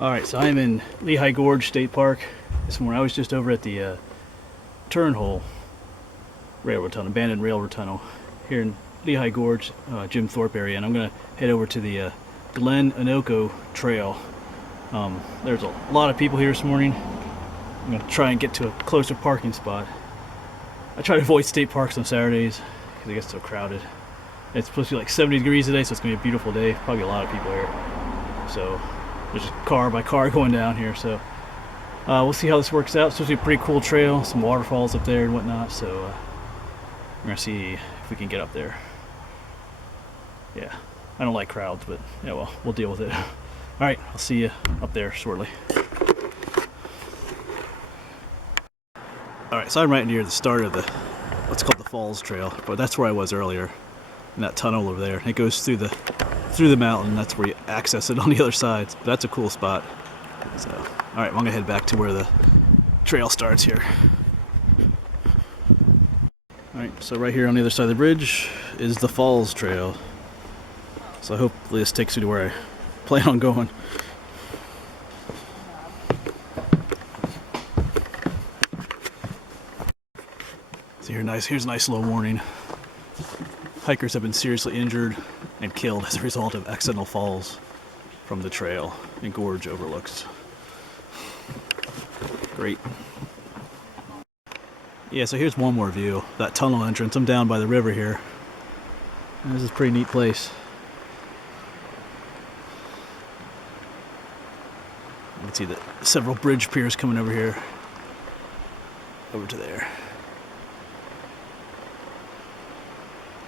Alright, so I'm in Lehigh Gorge State Park this morning. I was just over at the Turnhole railroad tunnel, abandoned railroad tunnel here in Lehigh Gorge, Jim Thorpe area, and I'm going to head over to the Glen Onoko trail. There's a lot of people here this morning. I'm going to try and get to a closer parking spot. I try to avoid state parks on Saturdays because it gets so crowded. It's supposed to be like 70 degrees today, so it's going to be a beautiful day. Probably a lot of people here. So there's just car by car going down here, so we'll see how this works out. It's supposed to be a pretty cool trail, some waterfalls up there and whatnot, so we're going to see if we can get up there. Yeah, I don't like crowds, but yeah, well, we'll deal with it. Alright, I'll see you up there shortly. Alright, so I'm right near the start of the, what's called the Falls Trail, but that's where I was earlier, in that tunnel over there. It goes through the mountain. That's where you access it on the other side. But that's a cool spot. So, alright, I'm gonna head back to where the trail starts here. Alright, so right here on the other side of the bridge is the Falls Trail. So hopefully this takes me to where I plan on going. So here's a nice little warning. Hikers have been seriously injured and killed as a result of accidental falls from the trail and gorge overlooks. Great. Yeah, so here's one more view. That tunnel entrance. I'm down by the river here. And this is a pretty neat place. You can see the several bridge piers coming over here. Over to there.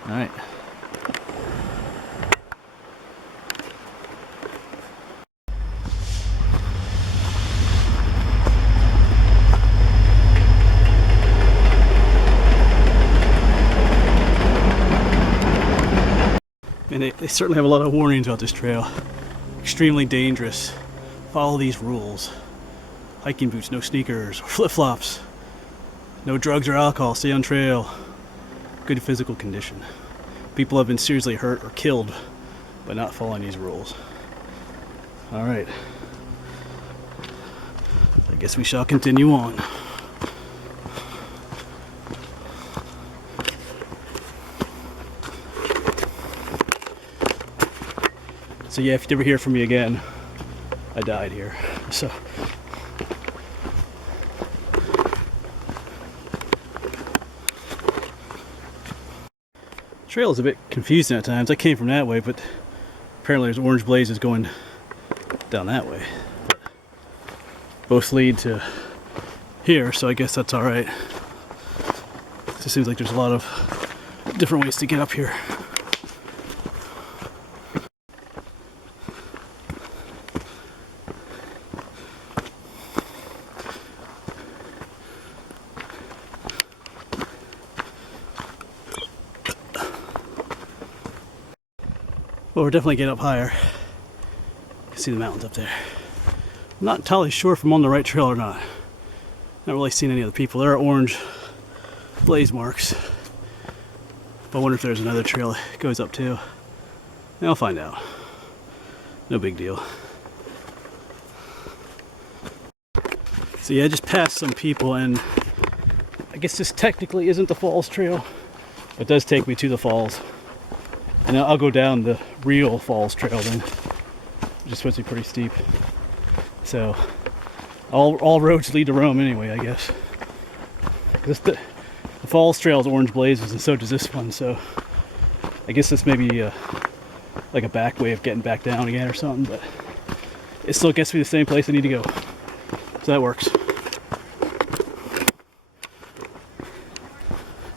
Alright. And they certainly have a lot of warnings about this trail. Extremely dangerous. Follow these rules. Hiking boots, no sneakers or flip-flops. No drugs or alcohol, stay on trail. Good physical condition. People have been seriously hurt or killed by not following these rules. Alright. I guess we shall continue on. So yeah, if you ever hear from me again, I died here. So trail is a bit confusing at times. I came from that way, but apparently there's orange blazes going down that way. But both lead to here, so I guess that's alright. It just seems like there's a lot of different ways to get up here. Well, we're definitely getting up higher. You can see the mountains up there. I'm not entirely sure if I'm on the right trail or not. Not really seen any other people. There are orange blaze marks. But I wonder if there's another trail that goes up too. And I'll find out. No big deal. So yeah, I just passed some people, and I guess this technically isn't the falls trail. It does take me to the falls. And I'll go down the real falls trail then, which is supposed to be pretty steep. So all roads lead to Rome anyway, I guess. The falls trail has orange blazes, and so does this one. So I guess this may be like a back way of getting back down again or something, but it still gets me to the same place I need to go. So that works.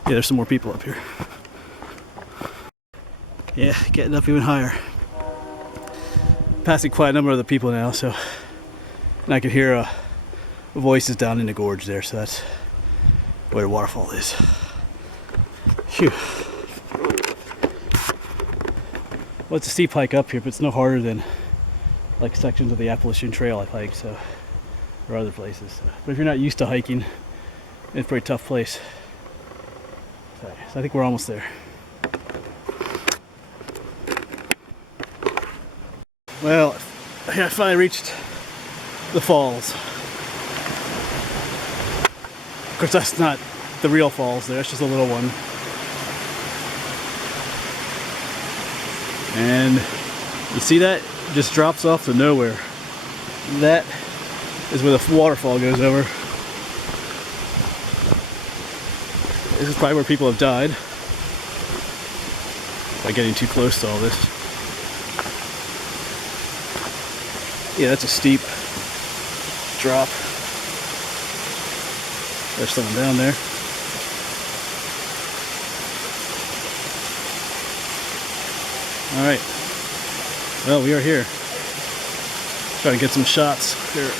Yeah, there's some more people up here. Yeah, getting up even higher. Passing quite a number of the people now, so and I can hear voices down in the gorge there, so that's where the waterfall is. Phew. Well, it's a steep hike up here, but it's no harder than like sections of the Appalachian Trail I've hiked, so or other places. But if you're not used to hiking, it's a pretty tough place. So I think we're almost there. Well, I finally reached the falls. Of course, that's not the real falls there, it's just a little one. And you see that? It just drops off to nowhere. That is where the waterfall goes over. This is probably where people have died by getting too close to all this. Yeah, that's a steep drop. There's someone down there. All right. Well, we are here. Trying to get some shots here.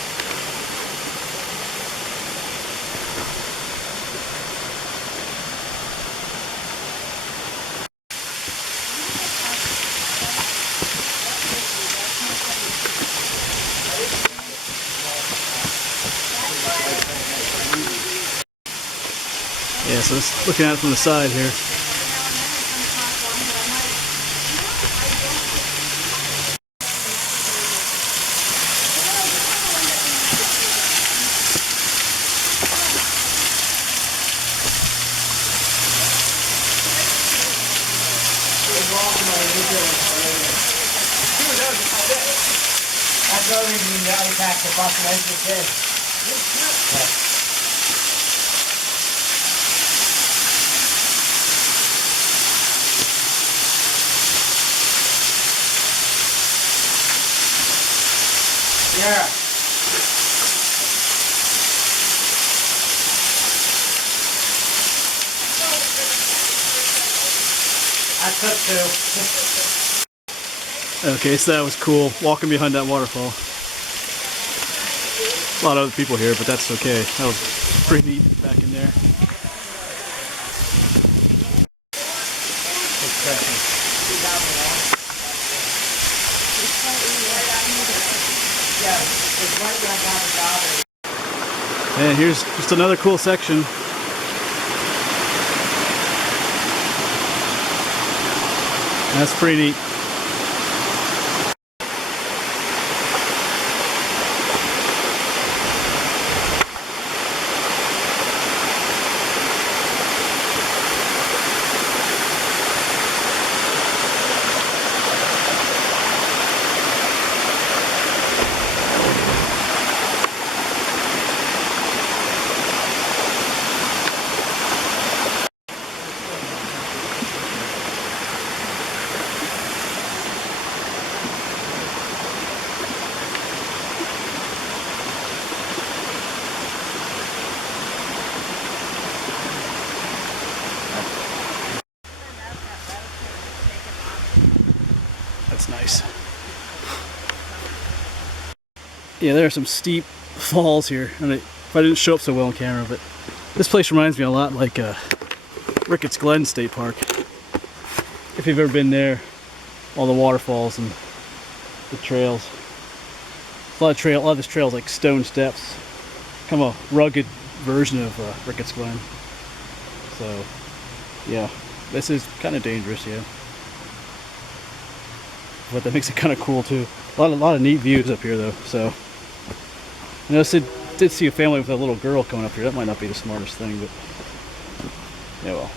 Yeah, so just looking at it from the side here. That's the only reason you only pack the population is. Yeah. I took two. Okay, so that was cool, walking behind that waterfall. A lot of other people here, but that's okay. That was pretty neat back in there. And here's just another cool section. That's pretty neat. That's nice. Yeah, there are some steep falls here. I mean, if I didn't show up so well on camera, but this place reminds me a lot like Ricketts Glen State Park. If you've ever been there, all the waterfalls and the trails. A lot of this trail is like stone steps. Kind of a rugged version of Ricketts Glen. So, yeah, this is kind of dangerous, yeah. But that makes it kind of cool too. A lot of neat views up here though. So, I noticed I did see a family with a little girl coming up here. That might not be the smartest thing, but yeah, well.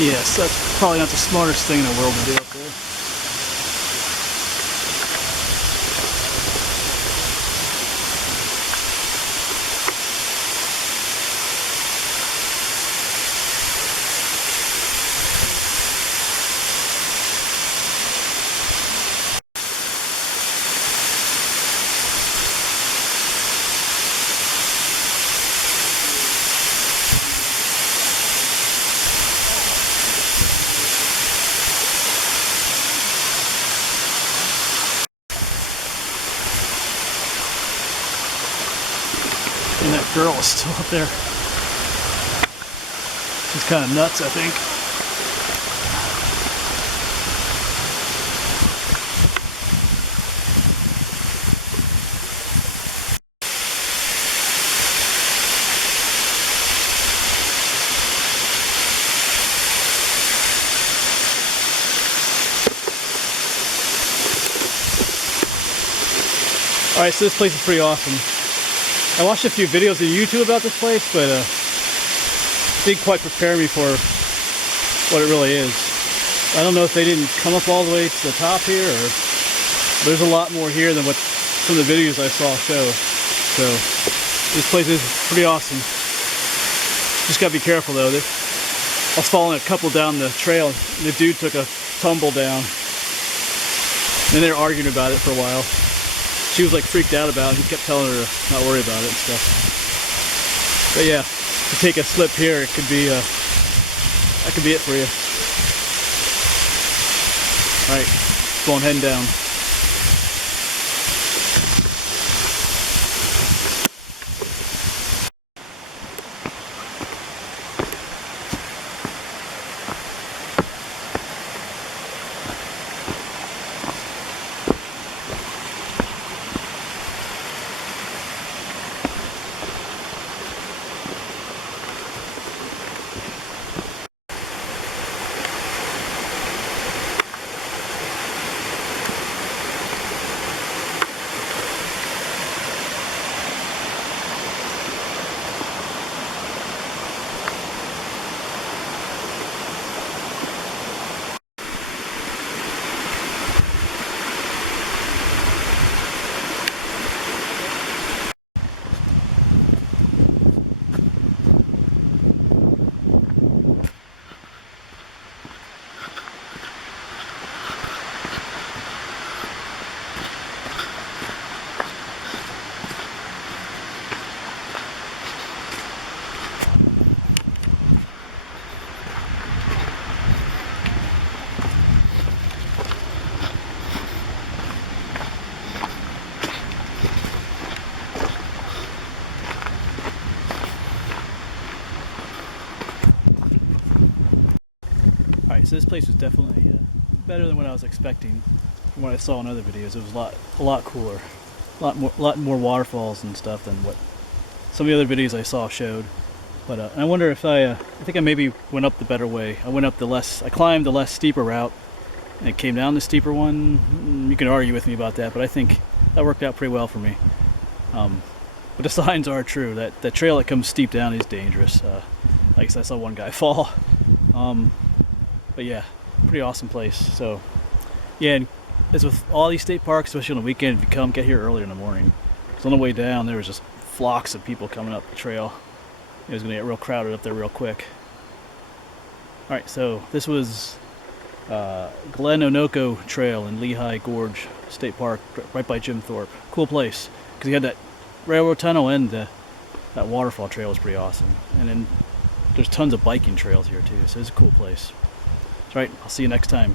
Yes, that's probably not the smartest thing in the world to do up there. And that girl is still up there. She's kind of nuts, I think. Alright, so this place is pretty awesome. I watched a few videos on YouTube about this place, but didn't quite prepare me for what it really is. I don't know if they didn't come up all the way to the top here, or there's a lot more here than what some of the videos I saw show. So this place is pretty awesome. Just gotta be careful though. I was following a couple down the trail, and the dude took a tumble down. And they were arguing about it for a while. She was like freaked out about it. He kept telling her to not worry about it and stuff. But yeah, to take a slip here, it could be that could be it for you. All right, going heading down. Alright, so this place was definitely better than what I was expecting from what I saw in other videos. It was a lot cooler. A lot more waterfalls and stuff than what some of the other videos I saw showed. But I wonder if I think I maybe went up the better way. I climbed the less steeper route and it came down the steeper one. You can argue with me about that, but I think that worked out pretty well for me. But the signs are true. That the trail that comes steep down is dangerous. Like I said, I saw one guy fall. But yeah, pretty awesome place. So yeah, and as with all these state parks, especially on the weekend, if you get here earlier in the morning. So on the way down, there was just flocks of people coming up the trail. It was going to get real crowded up there real quick. All right, so this was Glen Onoko Trail in Lehigh Gorge State Park, right by Jim Thorpe. Cool place, because you had that railroad tunnel and that waterfall trail was pretty awesome. And then there's tons of biking trails here too, so it's a cool place. That's right, I'll see you next time.